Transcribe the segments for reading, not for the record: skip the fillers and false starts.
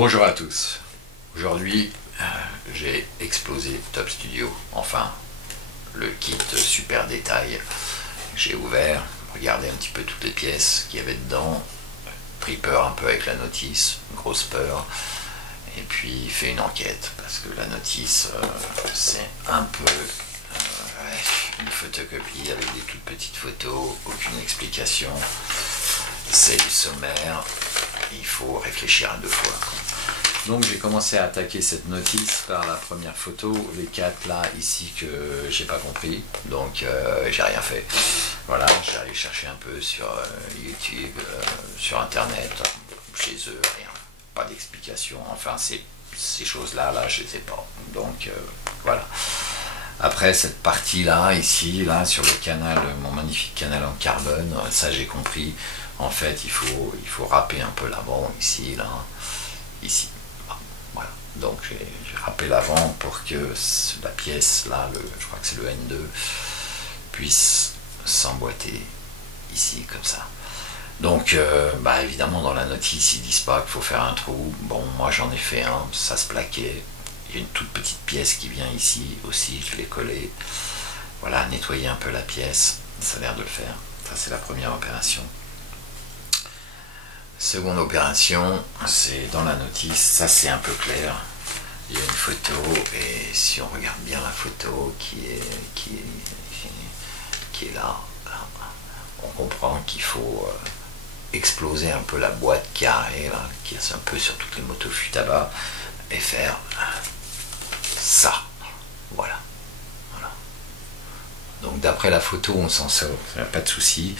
Bonjour à tous. Aujourd'hui, j'ai explosé Top Studio. Enfin, le kit super détail. J'ai ouvert, regardé un petit peu toutes les pièces qu'il y avait dedans, pris peur un peu avec la notice, grosse peur, et puis fait une enquête, parce que la notice, c'est un peu une photocopie avec des toutes petites photos, aucune explication. C'est du sommaire, il faut réfléchir à deux fois. Donc j'ai commencé à attaquer cette notice par la première photo, les quatre là ici que j'ai pas compris, donc j'ai rien fait. Voilà, j'ai allé chercher un peu sur YouTube, sur internet, chez eux, rien, pas d'explication. Enfin ces choses là je les ai pas. Donc voilà. Après cette partie là, ici, là, sur le canal, mon magnifique canal en carbone, ça j'ai compris. En fait, il faut râper un peu l'avant, ici, là, ici. Voilà. Donc j'ai râpé l'avant pour que la pièce, là, je crois que c'est le N2, puisse s'emboîter ici, comme ça. Donc, évidemment, dans la notice, ils disent pas qu'il faut faire un trou. Bon, moi j'en ai fait un, ça se plaquait. Il y a une toute petite pièce qui vient ici aussi, je l'ai collée. Voilà, nettoyer un peu la pièce, ça a l'air de le faire. Ça, c'est la première opération. Seconde opération, c'est dans la notice, ça c'est un peu clair. Il y a une photo, et si on regarde bien la photo qui est là, on comprend qu'il faut exploser un peu la boîte carrée, là, qui est un peu sur toutes les motos Futaba, et faire ça. Voilà. Donc d'après la photo, on s'en sort, pas de souci.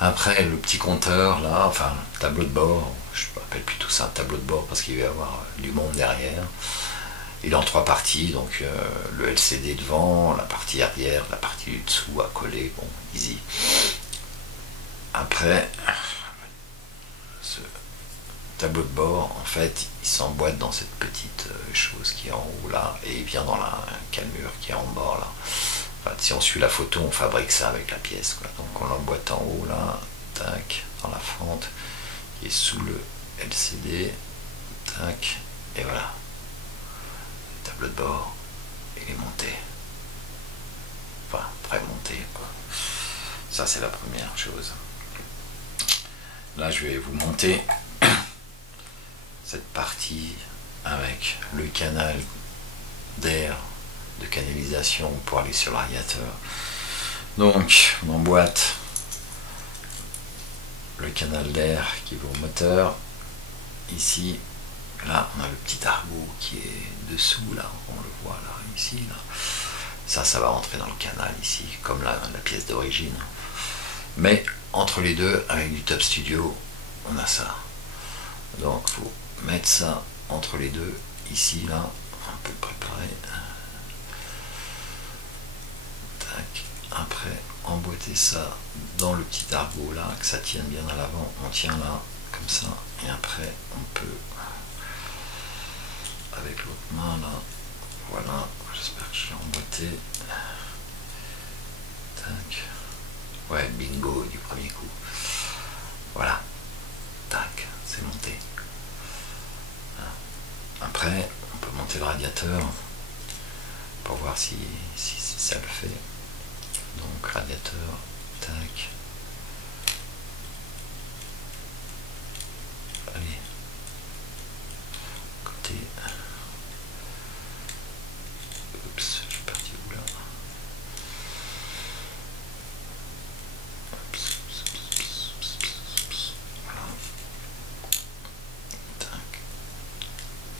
Après le petit compteur là, enfin tableau de bord, je m'appelle plutôt ça un tableau de bord parce qu'il va y avoir du monde derrière. Il est en trois parties, donc le LCD devant, la partie arrière, la partie du dessous à coller, bon, easy. Après, ce tableau de bord, en fait, il s'emboîte dans cette petite chose qui est en haut là, et il vient dans la cannelure qui est en bas là. Enfin, si on suit la photo, on fabrique ça avec la pièce, quoi. Donc on l'emboîte en haut là, tac, dans la fente qui est sous le LCD, tac, et voilà. Le tableau de bord, il est monté. Enfin, pré-monté, quoi. Ça, c'est la première chose. Là, je vais vous monter cette partie avec le canal d'air de canalisation pour aller sur l'ariateur. Donc on emboîte le canal d'air qui va au moteur. Ici, là on a le petit argot qui est dessous, là on le voit là, ici, là. Ça va rentrer dans le canal ici, comme la pièce d'origine. Mais entre les deux, avec du Top Studio, on a ça. Donc il faut mettre ça entre les deux, ici, là, un peu préparé. Après, emboîter ça dans le petit argot là, que ça tienne bien à l'avant. On tient là, comme ça, et après on peut, avec l'autre main là, voilà, j'espère que je l'ai emboîté. Tac. Ouais, bingo du premier coup. Voilà. Tac, c'est monté. Après, on peut monter le radiateur pour voir si ça le fait. Donc radiateur, tac. Allez. Côté. Oups, je suis parti où là? Voilà. Tac.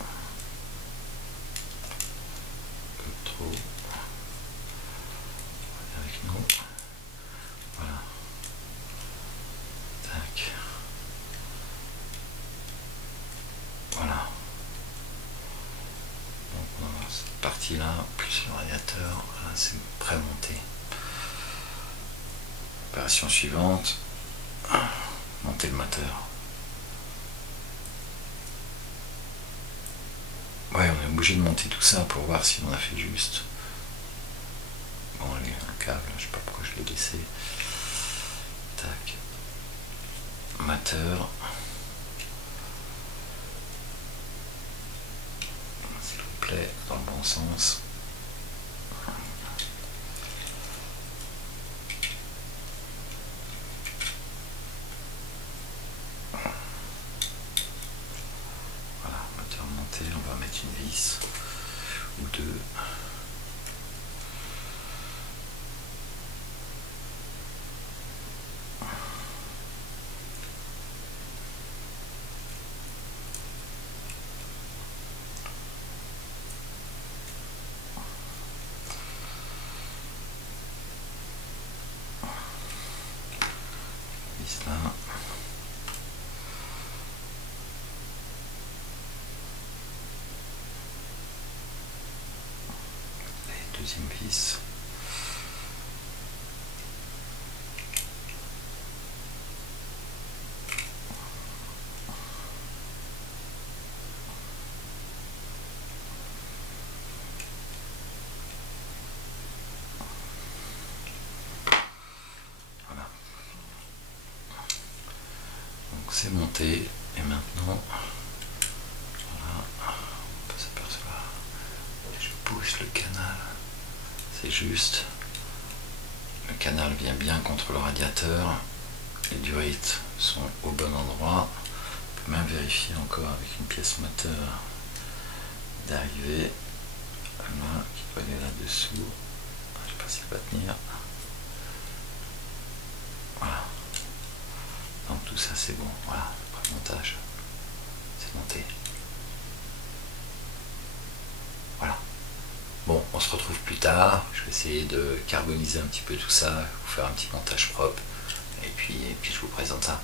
Un peu trop. Avec nous. Voilà. Tac. Voilà. Donc on va voir cette partie là, plus le radiateur, là c'est pré-monté. Opération suivante, monter le moteur. Ouais, on est obligé de monter tout ça pour voir si on a fait juste. Bon, allez, un câble, je sais pas pourquoi je l'ai laissé. Tac. Moteur. le bon sens. Voilà, moteur monté, on va mettre une vis ou deux. Là. Et deuxième vis. C'est monté et maintenant voilà, on peut s'apercevoir, je pousse le canal, c'est juste, le canal vient bien contre le radiateur, les durites sont au bon endroit, on peut même vérifier encore avec une pièce moteur d'arrivée, là, qui peut aller là-dessous, je sais pas si elle va tenir, voilà. Donc tout ça c'est bon, voilà, après le montage, c'est monté. Voilà. Bon, on se retrouve plus tard, je vais essayer de carboniser un petit peu tout ça, vous faire un petit montage propre, et puis je vous présente ça.